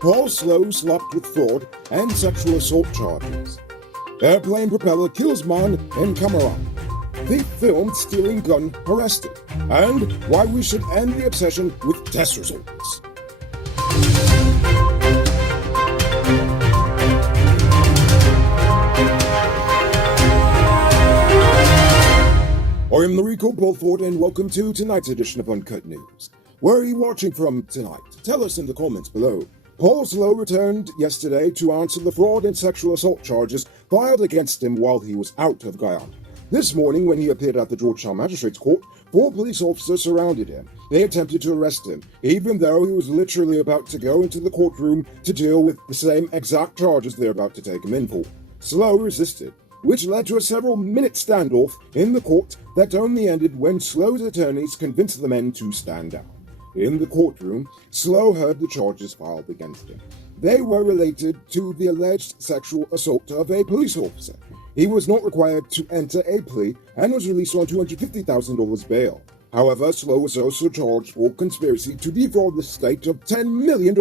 Paul Slow slapped with fraud and sexual assault charges. Airplane propeller kills man in Cameroon. The filmed stealing gun arrested. And why we should end the obsession with test results. I am Rico Bulford and welcome to tonight's edition of Uncut News. Where are you watching from tonight? Tell us in the comments below. Paul Slow returned yesterday to answer the fraud and sexual assault charges filed against him while he was out of Guyana. This morning, when he appeared at the Georgetown Magistrates Court, 4 police officers surrounded him. They attempted to arrest him, even though he was literally about to go into the courtroom to deal with the same exact charges they're about to take him in for. Slow resisted, which led to a several-minute standoff in the court that only ended when Slow's attorneys convinced the men to stand down. In the courtroom, Slow heard the charges filed against him. They were related to the alleged sexual assault of a police officer. He was not required to enter a plea and was released on $250,000 bail. However, Slow was also charged for conspiracy to defraud the state of $10 million.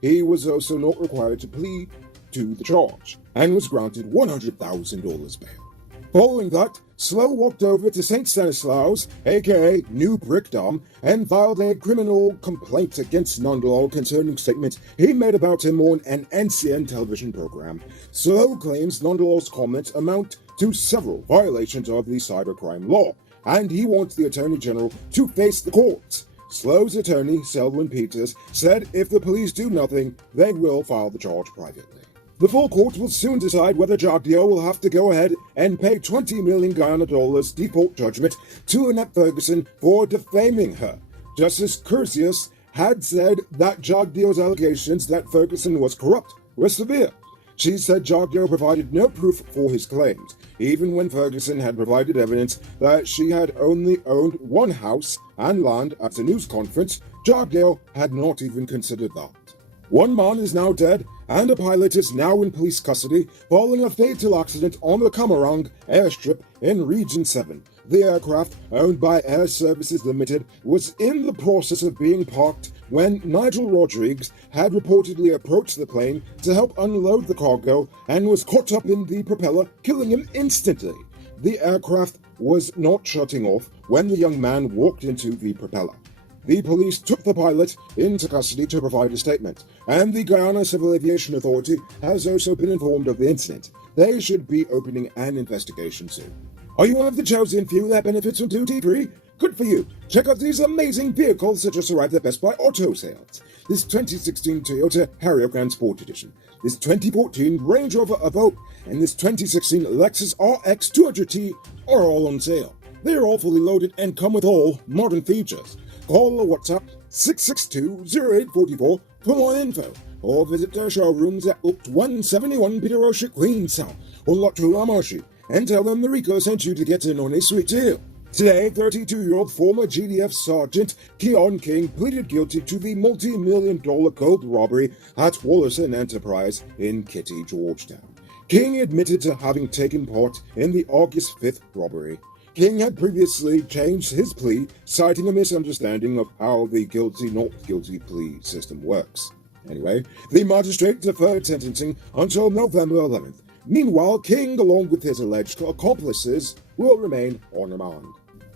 He was also not required to plead to the charge and was granted $100,000 bail. Following that, Slow walked over to St. Stanislaus, aka New Brickdom, and filed a criminal complaint against Nondalal concerning statements he made about him on an NCN television program. Slow claims Nondalal's comments amount to several violations of the cybercrime law, and he wants the Attorney General to face the courts. Slow's attorney, Selwyn Peters, said if the police do nothing, they will file the charge privately. The full court will soon decide whether Jagdeo will have to go ahead and pay $20 million Guyana dollars default judgment to Annette Ferguson for defaming her. Justice Cursius had said that Jagdeo's allegations that Ferguson was corrupt were severe. She said Jagdeo provided no proof for his claims, even when Ferguson had provided evidence that she had only owned one house and land at a news conference. Jagdeo had not even considered that. One man is now dead, and a pilot is now in police custody following a fatal accident on the Camarang airstrip in Region 7. The aircraft, owned by Air Services Limited, was in the process of being parked when Nigel Rodriguez had reportedly approached the plane to help unload the cargo and was caught up in the propeller, killing him instantly. The aircraft was not shutting off when the young man walked into the propeller. The police took the pilot into custody to provide a statement, and the Guyana Civil Aviation Authority has also been informed of the incident. They should be opening an investigation soon. Are you one of the chosen few that benefits from duty-free? Good for you. Check out these amazing vehicles that just arrived at Best Buy Auto Sales. This 2016 Toyota Harrier Grand Sport Edition, this 2014 Range Rover Evoque, and this 2016 Lexus RX 200T are all on sale. They are all fully loaded and come with all modern features. Call or WhatsApp 662-0844 for more info, or visit their showrooms at Oak 171 Peter Roche Queenstown or Lot 2 Amarshi, and tell them the Rico sent you to get in on a sweet deal. Today, 32-year-old former GDF Sergeant Keon King pleaded guilty to the multi-million-dollar gold robbery at Wollerson Enterprise in Kitty, Georgetown. King admitted to having taken part in the August 5th robbery. King had previously changed his plea, citing a misunderstanding of how the guilty-not-guilty plea system works. Anyway, the magistrate deferred sentencing until November 11th. Meanwhile, King, along with his alleged accomplices, will remain on remand.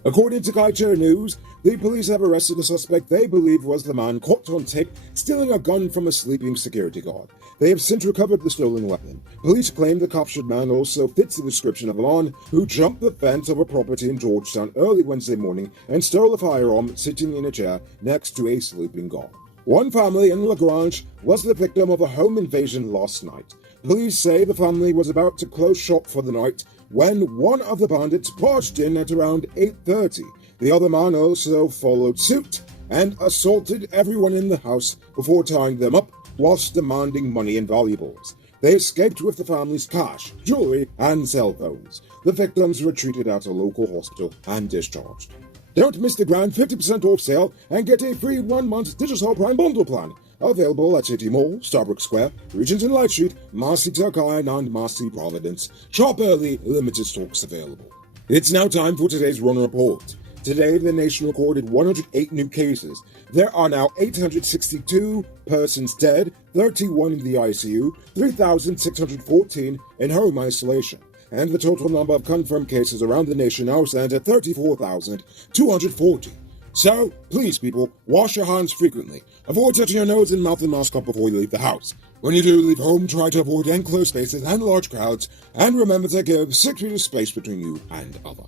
According to Guyanese News, the police have arrested a suspect they believe was the man caught on tape stealing a gun from a sleeping security guard. They have since recovered the stolen weapon. Police claim the captured man also fits the description of a man who jumped the fence of a property in Georgetown early Wednesday morning and stole a firearm sitting in a chair next to a sleeping guard. One family in Lagrange was the victim of a home invasion last night. Police say the family was about to close shop for the night when one of the bandits barged in at around 8:30. The other man also followed suit and assaulted everyone in the house before tying them up whilst demanding money and valuables. They escaped with the family's cash, jewelry, and cell phones. The victims were treated at a local hospital and discharged. Don't miss the grand 50% off sale and get a free 1-month Digital Prime Bundle plan. Available at City Mall, Starbucks Square, Regent and Light Street, Marcy Turkine, and Marcy Providence. Shop early, limited stocks available. It's now time for today's Run Report. Today, the nation recorded 108 new cases. There are now 862 persons dead, 31 in the ICU, 3,614 in home isolation. And the total number of confirmed cases around the nation now stands at 34,240. So, please people, wash your hands frequently. Avoid touching your nose and mouth and mask up before you leave the house. When you do leave home, try to avoid enclosed spaces and large crowds, and remember to give 6 feet of space between you and others.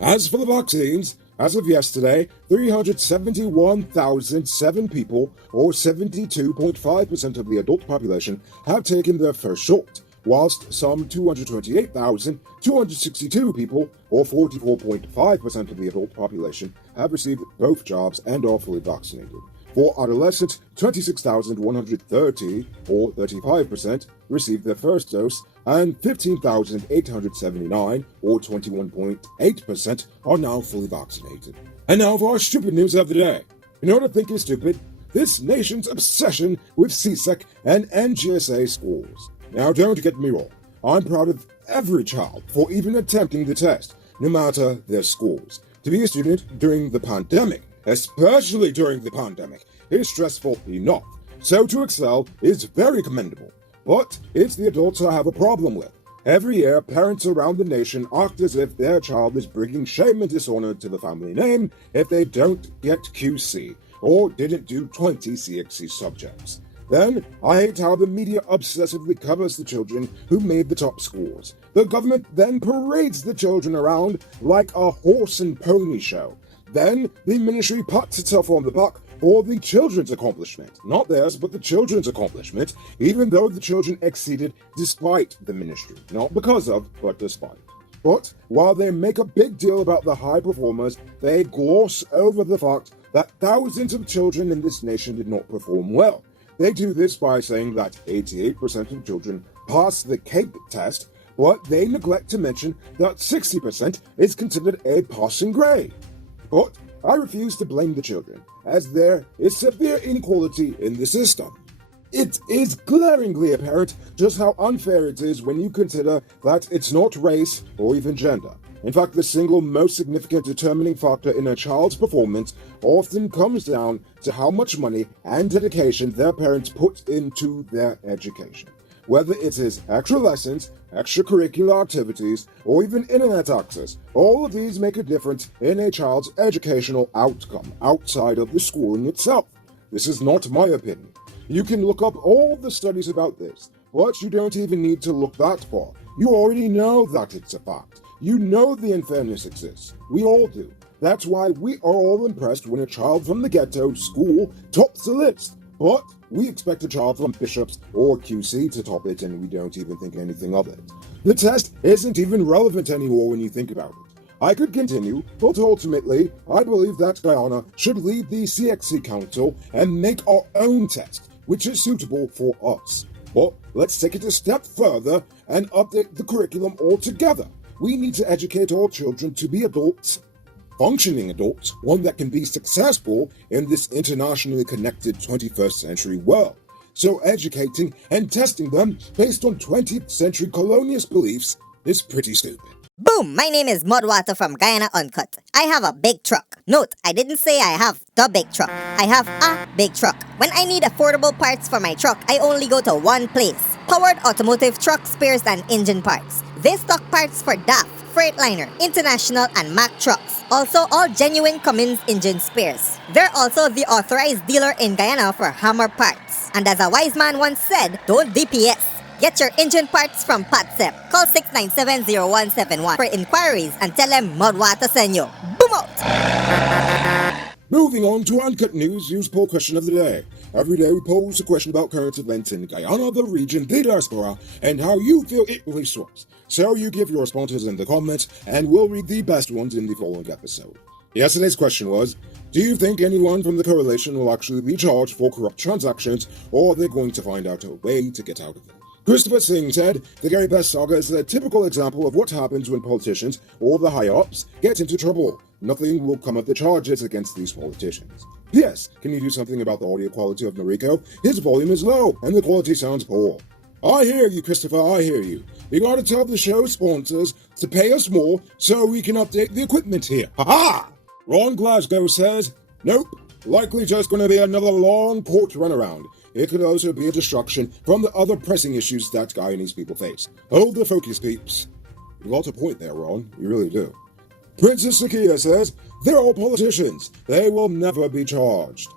As for the vaccines, as of yesterday, 371,007 people, or 72.5% of the adult population, have taken their first shot, whilst some 228,262 people, or 44.5% of the adult population, have received both jabs and are fully vaccinated. For adolescents, 26,130, or 35%, received their first dose, and 15,879, or 21.8%, are now fully vaccinated. And now for our stupid news of the day. You know what I think is stupid? This nation's obsession with CSEC and NGSA scores. Now don't get me wrong, I'm proud of every child for even attempting the test, no matter their scores. To be a student during the pandemic, especially during the pandemic, is stressful enough, so to excel is very commendable. But it's the adults I have a problem with. Every year, parents around the nation act as if their child is bringing shame and dishonor to the family name if they don't get QC, or didn't do 20 CXC subjects. Then, I hate how the media obsessively covers the children who made the top scores. The government then parades the children around like a horse and pony show. Then, the ministry pats itself on the back for the children's accomplishment. Not theirs, but the children's accomplishment, even though the children exceeded despite the ministry. Not because of, but despite. But, while they make a big deal about the high performers, they gloss over the fact that thousands of children in this nation did not perform well. They do this by saying that 88% of children pass the CAPE test, but they neglect to mention that 60% is considered a passing grade. But I refuse to blame the children, as there is severe inequality in the system. It is glaringly apparent just how unfair it is when you consider that it's not race or even gender. In fact, the single most significant determining factor in a child's performance often comes down to how much money and dedication their parents put into their education. Whether it is extra lessons, extracurricular activities, or even internet access, all of these make a difference in a child's educational outcome outside of the schooling itself. This is not my opinion. You can look up all the studies about this, but you don't even need to look that far. You already know that it's a fact. You know the unfairness exists. We all do. That's why we are all impressed when a child from the ghetto school tops the list. But we expect a child from Bishop's or QC to top it, and we don't even think anything of it. The test isn't even relevant anymore when you think about it. I could continue, but ultimately, I believe that Guyana should leave the CXC Council and make our own test, which is suitable for us. But let's take it a step further and update the curriculum altogether. We need to educate all children to be adults, functioning adults, one that can be successful in this internationally connected 21st century world. So educating and testing them based on 20th century colonialist beliefs is pretty stupid. Boom! My name is Mudwater from Guyana Uncut. I have a big truck. Note, I didn't say I have the big truck. I have a big truck. When I need affordable parts for my truck, I only go to one place. Powered Automotive Truck Spares and Engine Parts. They stock parts for DAF, Freightliner, International, and Mack trucks. Also, all genuine Cummins engine spares. They're also the authorized dealer in Guyana for Hammer parts. And as a wise man once said, don't DPS. Get your engine parts from Patsep. Call 697-0171 for inquiries and tell them Mudwater send you. Boom out! Moving on to Uncut News News Poll Question of the Day. Every day we pose a question about current events in Guyana, the region, the diaspora, and how you feel it really sorts. So you give your responses in the comments, and we'll read the best ones in the following episode. Yesterday's question was, do you think anyone from the coalition will actually be charged for corrupt transactions, or are they going to find out a way to get out of it? Christopher Singh said, the Gary Best saga is a typical example of what happens when politicians, or the higher-ups, get into trouble. Nothing will come of the charges against these politicians. P.S. Can you do something about the audio quality of Noriko? His volume is low, and the quality sounds poor. I hear you, Christopher, I hear you. You gotta tell the show sponsors to pay us more so we can update the equipment here. Ha-ha! Ron Glasgow says, nope, likely just going to be another long port runaround. It could also be a distraction from the other pressing issues that Guyanese people face. Hold the focus, peeps. You got a point there, Ron. You really do. Princess Nakia says, they're all politicians. They will never be charged.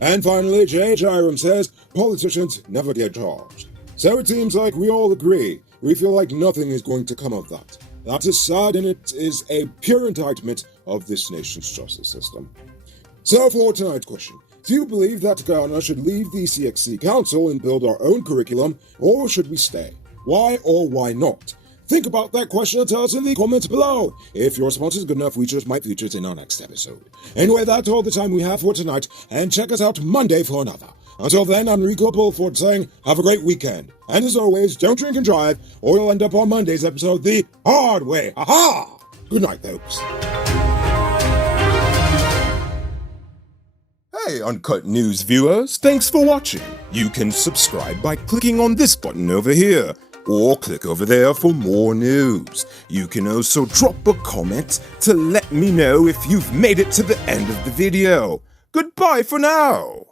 And finally, Jay Jiram says, politicians never get charged. So it seems like we all agree. We feel like nothing is going to come of that. That is sad, and it is a pure indictment of this nation's justice system. So for tonight's question, do you believe that Guyana should leave the CXC Council and build our own curriculum, or should we stay? Why or why not? Think about that question and tell us in the comments below. If your response is good enough, we just might feature it in our next episode. Anyway, that's all the time we have for tonight, and check us out Monday for another. Until then, I'm Rico Pulford saying, have a great weekend. And as always, don't drink and drive, or you'll end up on Monday's episode the hard way. Ha-ha! Good night, folks. Hey Uncut News viewers, thanks for watching. You can subscribe by clicking on this button over here, or click over there for more news. You can also drop a comment to let me know if you've made it to the end of the video. Goodbye for now.